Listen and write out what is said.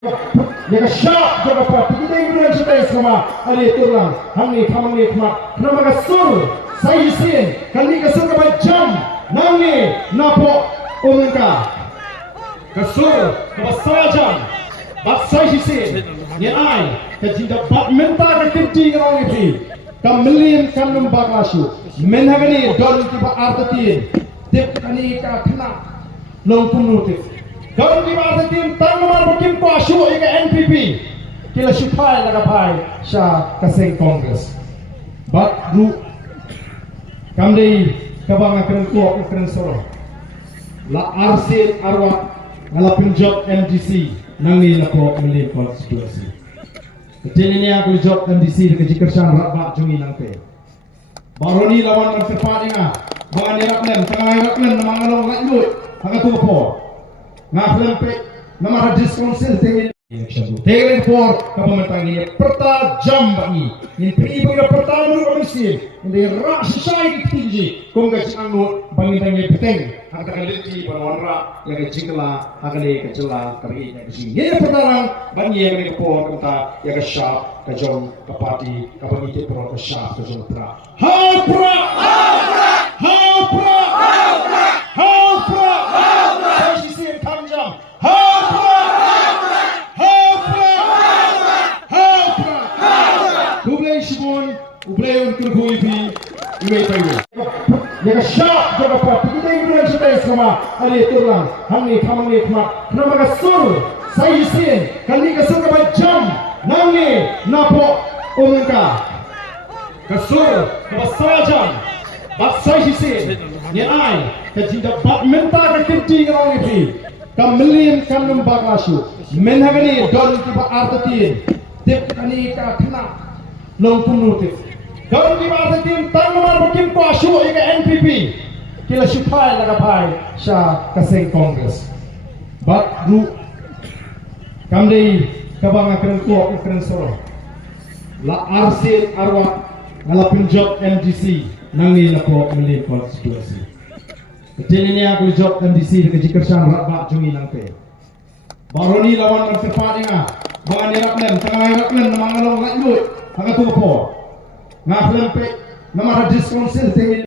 Yang syak jaga parti kita ingin sudah sama ali turang hamni khamni khma nama kasur sai sin kali kasur ka jam namni napo umka kasur ka sajam bak sai sin ni ai ka jinda bak menta ka kinti ngau ipi ka melim kan numbak lasu menhagani don ki ba artatin tip kani ka khna long kunutik Gaun di masa tim tang nomor bukim ko asu ika NPP kila supaya laga pai sa kaseng Congress. Bat du kamdei kabang akan kuat akan soro. La RC arwah ngalapin job MDC nangi lako meli konstitusi. Kecil ini aku job MDC dekat jikersan rabak jungi nangte. Baru ni lawan bersepat ingat. Bangan iraklen, tengah iraklen mangalong lanjut. Hangat tu apa? Ngaflan pe nama diskonsil tinggi tinggi for kepemerintah ini pertajam bagi ini peribadi pertajam komisi ini rak society tinggi kongres anu bagi tinggi peteng harga kaliti penawara yang kecila agak kecila kami ini ini pertarang bagi yang ini for kita yang kesap kejong kepati kapani pro kesap kejong pra hapra hapra hapra hapra Ubleun kurhuipi iway tayo. Yang syak jaga parti kita ingin sudah sama ali turang hamni khamni khma nama kasur sai sin kali kasur ka jam namni napo umka kasur ka sajam bak sai sin ni ai ka jinda bak menta ka kinti ngau ipi ka melim kan numbak lasu menhagani don ki ba artatin tip kani ka khna long kunutik Gaun di masa tim tang nomor bukim ko asu ika NPP kila supaya laga pai sa kaseng Congress. Bat du kamdei kabang akan kuat akan soro. La RC arwah ngalapin job MDC nangi lako meli konstitusi. Kecil ini aku job MDC dekat jikersan rabak jungi nangte. Baru ni lawan bersepat ingat. Bangan iraklen, tengah iraklen mangalong lanjut. Hangat tu apa? Ngaflan pe nama diskonsil tinggi